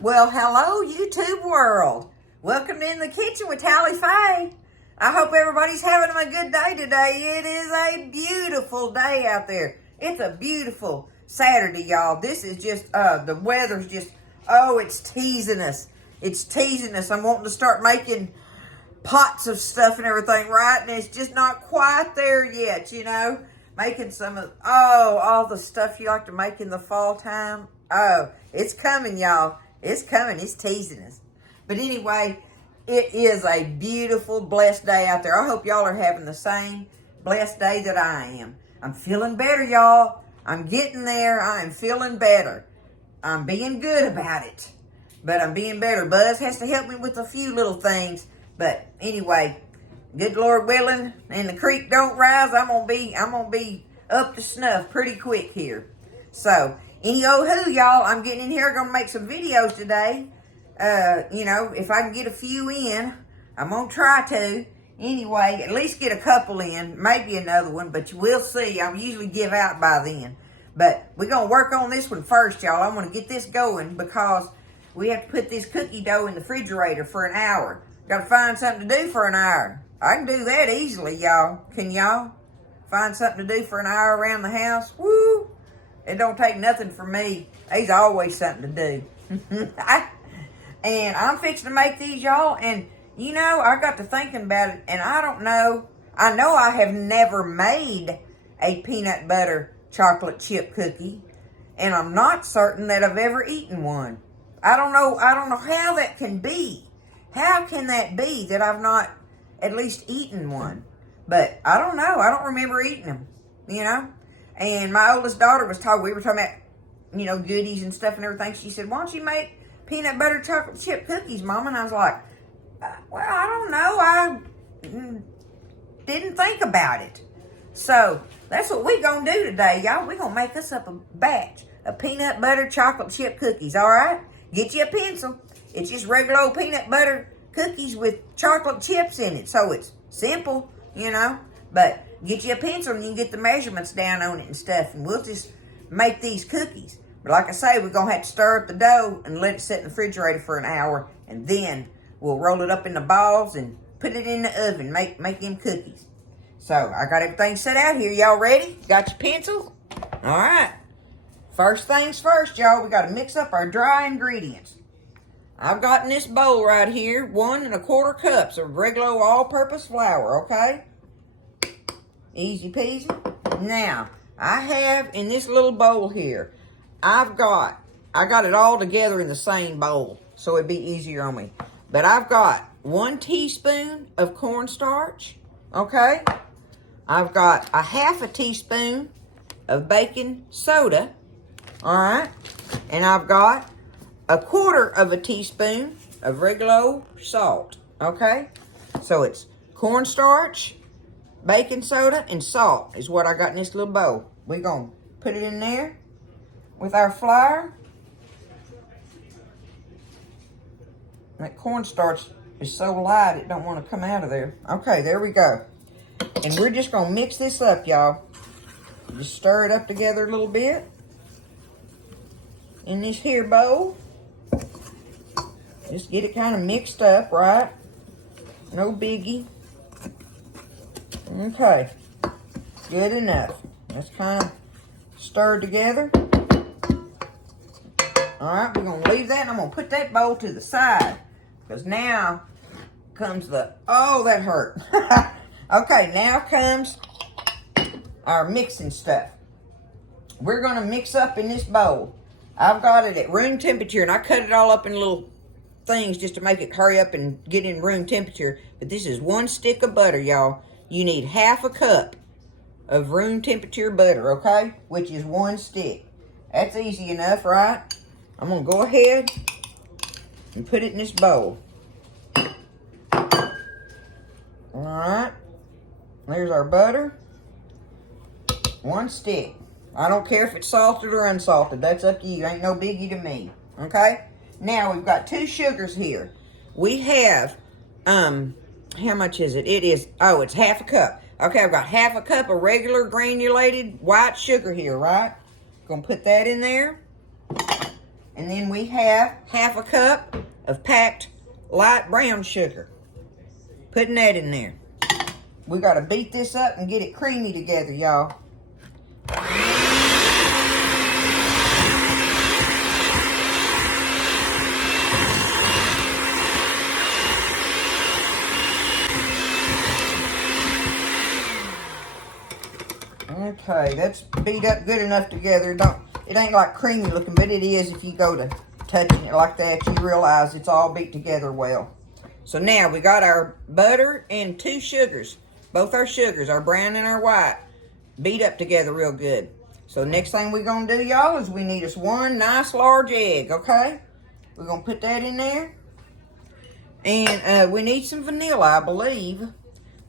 Well, hello, YouTube world. Welcome to In the Kitchen with Tally Faye. I hope everybody's having a good day today. It is a beautiful day out there. It's a beautiful Saturday, y'all. This is just, the weather's just, it's teasing us. It's teasing us. I'm wanting to start making pots of stuff and everything, right? And it's just not quite there yet, you know. Making some of, all the stuff you like to make in the fall time. Oh, it's coming, y'all. It's coming. It's teasing us. But anyway, it is a beautiful, blessed day out there. I hope y'all are having the same blessed day that I am. I'm feeling better, y'all. I'm getting there. I am feeling better. I'm being good about it. But I'm being better. Buzz has to help me with a few little things. But anyway, good Lord willing, and the creek don't rise, I'm gonna be up to snuff pretty quick here. So, any-oh-hoo, y'all, I'm getting in here, gonna make some videos today. You know, if I can get a few in, I'm gonna try to. Anyway, at least get a couple in, maybe another one, but we'll see. I usually give out by then. But we're gonna work on this one first, y'all. I wanna get this going because we have to put this cookie dough in the refrigerator for an hour. Gotta find something to do for an hour. I can do that easily, y'all. Can y'all? Find something to do for an hour around the house? Woo! It don't take nothing from me. There's always something to do. And I'm fixing to make these, y'all. And, you know, I got to thinking about it. And I don't know. I know I have never made a peanut butter chocolate chip cookie. And I'm not certain that I've ever eaten one. I don't know how that can be. How can that be that I've not at least eaten one? But I don't know. I don't remember eating them, you know. And my oldest daughter we were talking about, you know, goodies and stuff and everything. She said, why don't you make peanut butter chocolate chip cookies, Mama? And I was like, well, I don't know. I didn't think about it. So that's what we're going to do today, y'all. We're going to make us up a batch of peanut butter chocolate chip cookies, all right? Get you a pencil. It's just regular old peanut butter cookies with chocolate chips in it. So it's simple, you know. But get you a pencil and you can get the measurements down on it and stuff. And we'll just make these cookies. But like I say, we're going to have to stir up the dough and let it sit in the refrigerator for an hour. And then we'll roll it up into balls and put it in the oven. Make them cookies. So I got everything set out here. Y'all ready? Got your pencils? All right. First things first, y'all. We got to mix up our dry ingredients. I've got in this bowl right here 1 1/4 cups of regular all-purpose flour, okay? Easy peasy. Now, I have in this little bowl here, I got it all together in the same bowl, so it'd be easier on me. But I've got 1 teaspoon of cornstarch, okay? I've got a 1/2 teaspoon of baking soda, all right? And I've got 1/4 teaspoon of regular old salt, okay? So it's cornstarch, baking soda, and salt is what I got in this little bowl. We're going to put it in there with our flour. That cornstarch is so light it don't want to come out of there. Okay, there we go. And we're just going to mix this up, y'all. Just stir it up together a little bit in this here bowl. Just get it kind of mixed up, right? No biggie. Okay. Good enough. That's kind of stirred together. Alright, we're going to leave that and I'm going to put that bowl to the side. Because now comes that hurt. Okay, now comes our mixing stuff. We're going to mix up in this bowl. I've got it at room temperature and I cut it all up in little things just to make it hurry up and get in room temperature. But this is 1 stick of butter, y'all. You need 1/2 cup of room temperature butter, okay? Which is 1 stick. That's easy enough, right? I'm going to go ahead and put it in this bowl. Alright. There's our butter. 1 stick. I don't care if it's salted or unsalted. That's up to you. Ain't no biggie to me. Okay? Now, we've got 2 sugars here. We have, how much is it? It's 1/2 cup. Okay, I've got 1/2 cup of regular granulated white sugar here, right? Gonna put that in there. And then we have half a cup of packed light brown sugar. Putting that in there. We got to beat this up and get it creamy together, y'all. Okay, that's beat up good enough together. It ain't like creamy looking, but it is if you go to touching it like that. You realize it's all beat together well. So now we got our butter and 2 sugars. Both our sugars, our brown and our white, beat up together real good. So next thing we're going to do, y'all, is we need us 1 nice large egg, okay? We're going to put that in there. And we need some vanilla, I believe.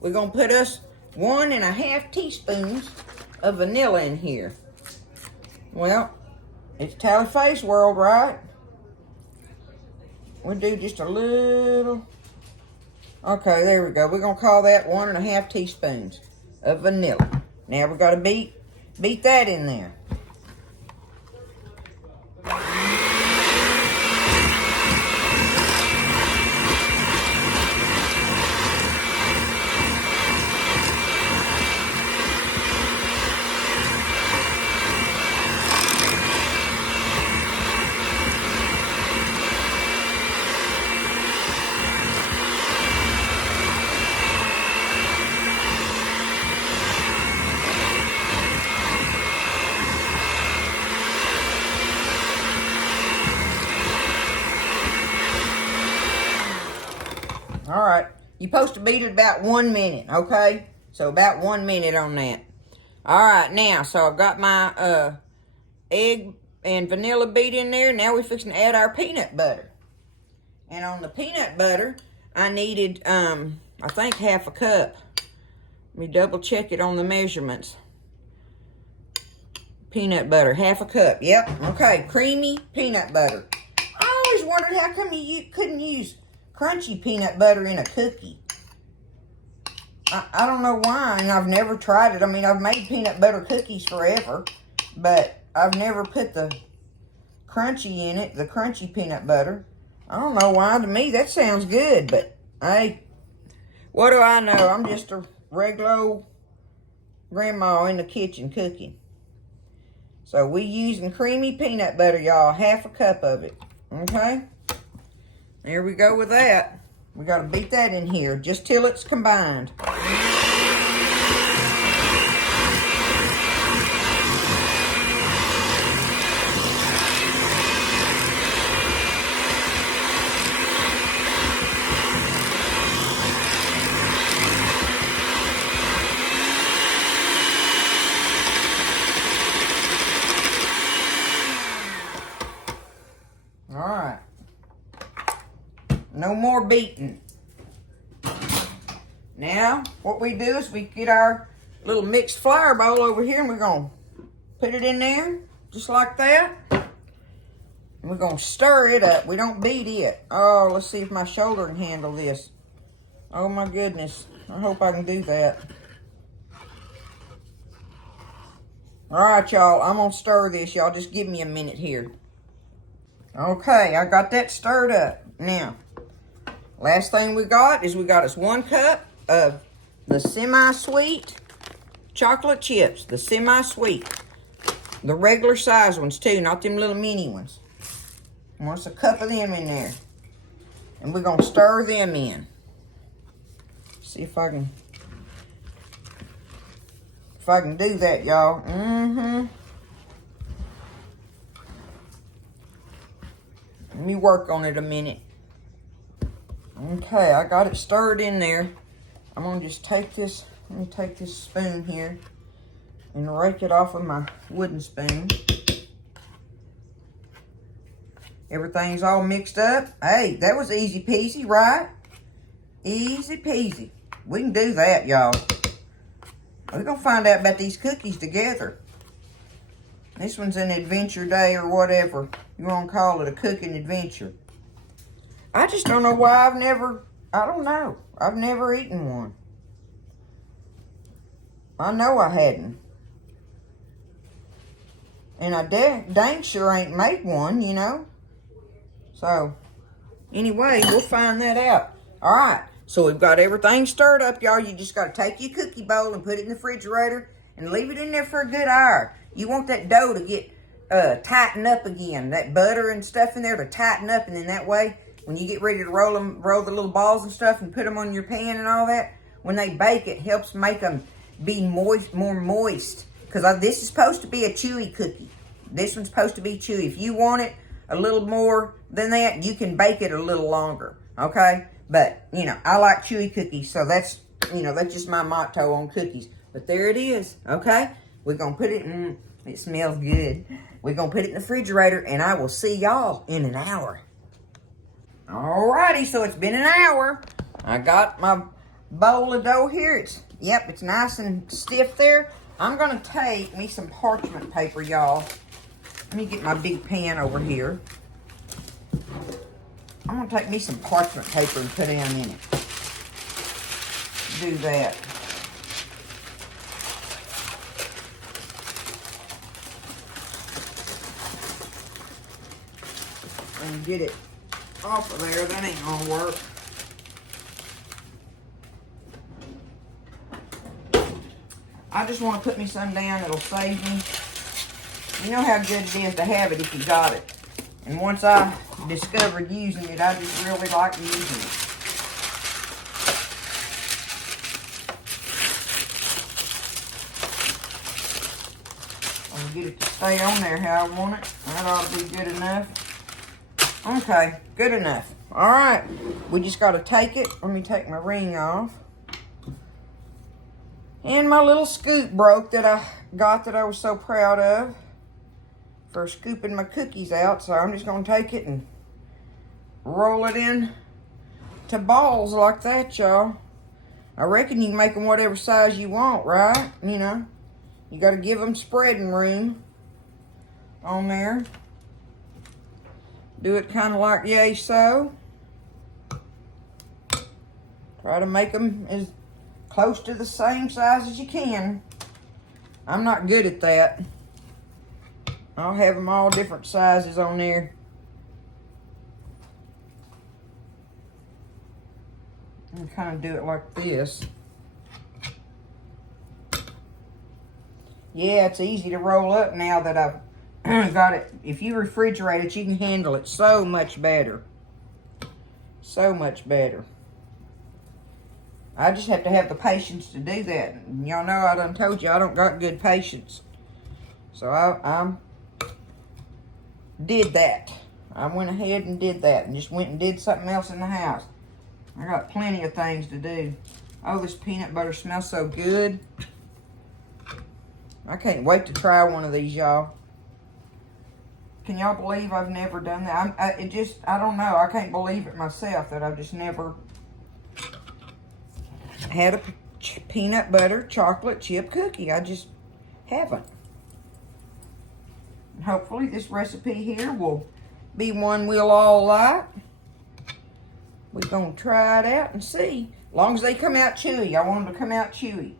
We're going to put us 1½ teaspoons of vanilla in here. Well, it's Tally Faye's world, right? We'll do just a little. Okay, there we go. We're going to call that 1½ teaspoons of vanilla. Now we got to beat that in there. All right, you're supposed to beat it about 1 minute, okay? So about 1 minute on that. All right, now, so I've got my egg and vanilla beat in there. Now we're fixing to add our peanut butter. And on the peanut butter, I needed, I think, half a cup. Let me double check it on the measurements. Peanut butter, half a cup. Yep, okay, creamy peanut butter. I always wondered how come you couldn't use crunchy peanut butter in a cookie. I don't know why, and I've never tried it. I mean, I've made peanut butter cookies forever, but I've never put the crunchy in it, the crunchy peanut butter. I don't know why. To me, that sounds good, but hey, what do I know? I'm just a regular old grandma in the kitchen cooking. So we using creamy peanut butter, y'all. Half a cup of it, okay? There we go with that. We got to beat that in here just till it's combined. All right. No more beating. Now, what we do is we get our little mixed flour bowl over here and we're going to put it in there just like that. And we're going to stir it up. We don't beat it. Oh, let's see if my shoulder can handle this. Oh my goodness. I hope I can do that. All right, y'all. I'm going to stir this. Y'all just give me a minute here. Okay, I got that stirred up. Now, last thing we got is we got us 1 cup of the semi-sweet chocolate chips. The semi-sweet. The regular size ones too, not them little mini ones. I want us a cup of them in there. And we're going to stir them in. See if I can do that, y'all. Let me work on it a minute. Okay, I got it stirred in there. I'm going to just take this, let me take this spoon here and rake it off of my wooden spoon. Everything's all mixed up. Hey, that was easy peasy, right? Easy peasy. We can do that, y'all. We're going to find out about these cookies together. This one's an adventure day or whatever you want to call it, a cooking adventure. I just don't know why I don't know. I've never eaten one. I know I hadn't. And I dang sure ain't made one, you know. So, anyway, we'll find that out. All right, so we've got everything stirred up, y'all. You just got to take your cookie bowl and put it in the refrigerator and leave it in there for a good hour. You want that dough to get tighten up again. That butter and stuff in there to tighten up, and then that way, when you get ready to roll the little balls and stuff and put them on your pan and all that, when they bake, it helps make them be moist, more moist. Because this is supposed to be a chewy cookie. This one's supposed to be chewy. If you want it a little more than that, you can bake it a little longer, okay? But, you know, I like chewy cookies, so that's, you know, that's just my motto on cookies. But there it is, okay? We're going to put it in, it smells good. We're going to put it in the refrigerator, and I will see y'all in an hour. Alrighty, so it's been an hour. I got my bowl of dough here. It's nice and stiff there. I'm going to take me some parchment paper, y'all. Let me get my big pan over here. I'm going to take me some parchment paper and put them in it. Do that. And get it off of there. That ain't going to work. I just want to put me some down. It'll save me. You know how good it is to have it if you got it. And once I discovered using it, I just really like using it. I'll get it to stay on there how I want it. That ought to be good enough. Okay, good enough. All right, we just got to take it. Let me take my ring off. And my little scoop broke that I got that I was so proud of for scooping my cookies out. So I'm just going to take it and roll it in to balls like that, y'all. I reckon you can make them whatever size you want, right? You know, you got to give them spreading room on there. Do it kind of like yay so. Try to make them as close to the same size as you can. I'm not good at that. I'll have them all different sizes on there. And kind of do it like this. Yeah, it's easy to roll up now that I've got it. If you refrigerate it, you can handle it so much better. So much better. I just have to have the patience to do that. Y'all know I done told you I don't got good patience. So I did that. I went ahead and did that and just went and did something else in the house. I got plenty of things to do. Oh, this peanut butter smells so good. I can't wait to try one of these, y'all. Can y'all believe I've never done that? I don't know. I can't believe it myself that I've just never had a peanut butter chocolate chip cookie. I just haven't. And hopefully this recipe here will be one we'll all like. We're going to try it out and see. As long as they come out chewy. I want them to come out chewy.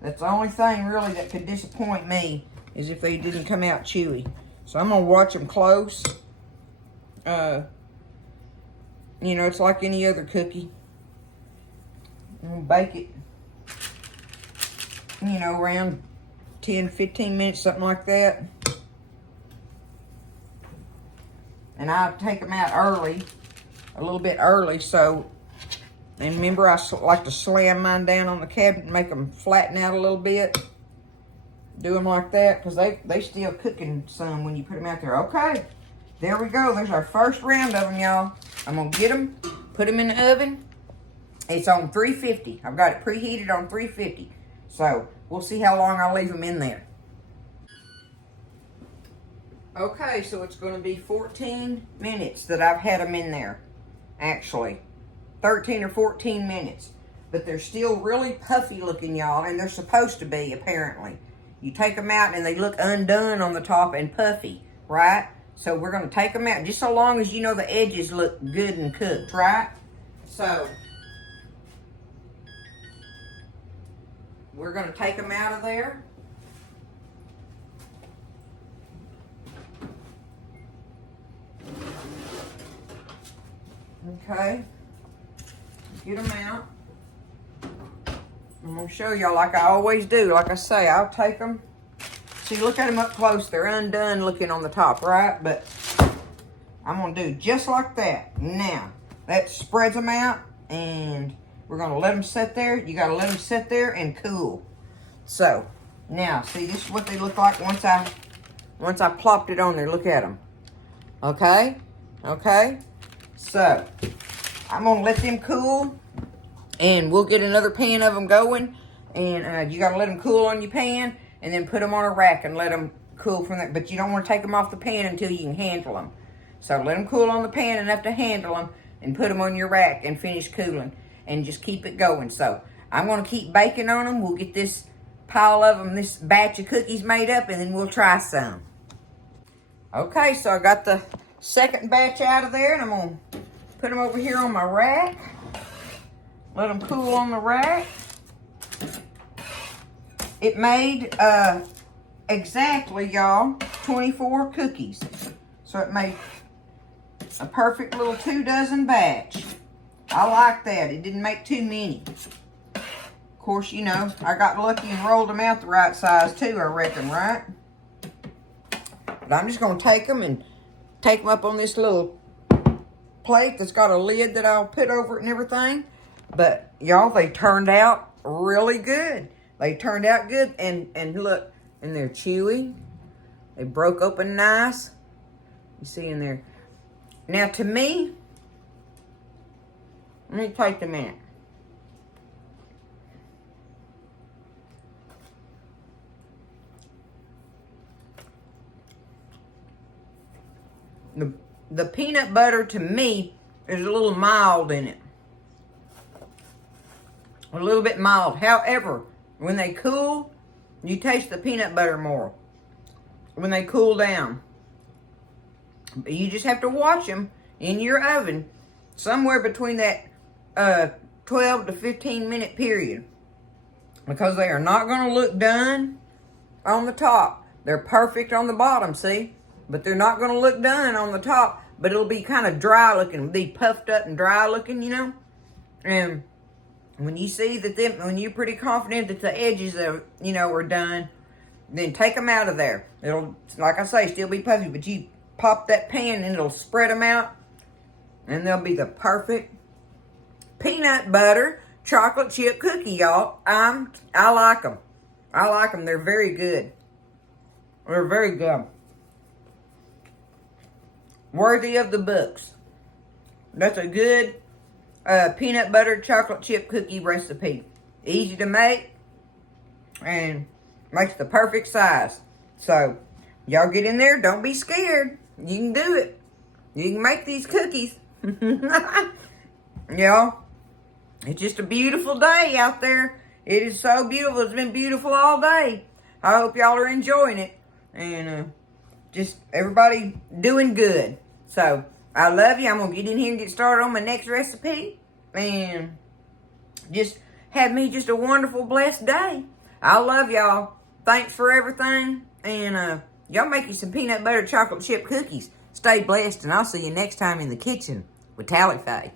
That's the only thing really that could disappoint me is if they didn't come out chewy. So I'm going to watch them close. You know, it's like any other cookie. I'm going to bake it, you know, around 10, 15 minutes, something like that. And I take them out early, a little bit early, so, and remember I like to slam mine down on the cabinet and make them flatten out a little bit. Do them like that, because they still cooking some when you put them out there. Okay, there we go. There's our first round of them, y'all. I'm going to get them, put them in the oven. It's on 350. I've got it preheated on 350. So, we'll see how long I leave them in there. Okay, so it's going to be 14 minutes that I've had them in there. Actually, 13 or 14 minutes. But they're still really puffy looking, y'all. And they're supposed to be, apparently. You take them out and they look undone on the top and puffy, right? So, we're going to take them out just so long as you know the edges look good and cooked, right? So, we're going to take them out of there. Okay. Get them out. I'm going to show y'all like I always do. Like I say, I'll take them. See, look at them up close. They're undone looking on the top, right? But I'm going to do just like that. Now, that spreads them out, and we're going to let them sit there. You got to let them sit there and cool. So, now, see, this is what they look like once I plopped it on there. Look at them. Okay? Okay? So, I'm going to let them cool, and we'll get another pan of them going. And you got to let them cool on your pan, and then put them on a rack and let them cool from that. But you don't want to take them off the pan until you can handle them. So let them cool on the pan enough to handle them, and put them on your rack and finish cooling. And just keep it going. So I'm going to keep baking on them. We'll get this pile of them, this batch of cookies made up, and then we'll try some. Okay, so I got the second batch out of there, and I'm going to put them over here on my rack. Let them cool on the rack. It made exactly, y'all, 24 cookies. So it made a perfect little 2 dozen batch. I like that. It didn't make too many. Of course, you know, I got lucky and rolled them out the right size too, I reckon, right? But I'm just going to take them up on this little plate that's got a lid that I'll put over it and everything. But, y'all, they turned out really good. They turned out good, and look, and they're chewy. They broke open nice. You see in there. Now, to me, let me take them in. The peanut butter, to me, is a little mild in it. A little bit mild. However, when they cool, you taste the peanut butter more when they cool down. But you just have to watch them in your oven somewhere between that 12 to 15 minute period, because they are not going to look done on the top. They're perfect on the bottom, see? But they're not going to look done on the top, but it'll be kind of dry looking, be puffed up and dry looking, you know? And when you see that when you're pretty confident that the edges are, you know, are done, then take them out of there. It'll, like I say, still be puffy, but you pop that pan and it'll spread them out, and they'll be the perfect peanut butter chocolate chip cookie, y'all. I like them. I like them. They're very good. They're very good. Worthy of the books. That's a good peanut butter chocolate chip cookie recipe. Easy to make and makes the perfect size. So, y'all get in there. Don't be scared. You can do it. You can make these cookies. Y'all, it's just a beautiful day out there. It is so beautiful. It's been beautiful all day. I hope y'all are enjoying it. And just everybody doing good. So, I love you. I'm going to get in here and get started on my next recipe. And just have me just a wonderful, blessed day. I love y'all. Thanks for everything. And y'all make you some peanut butter chocolate chip cookies. Stay blessed, and I'll see you next time in the kitchen with Tally Faye.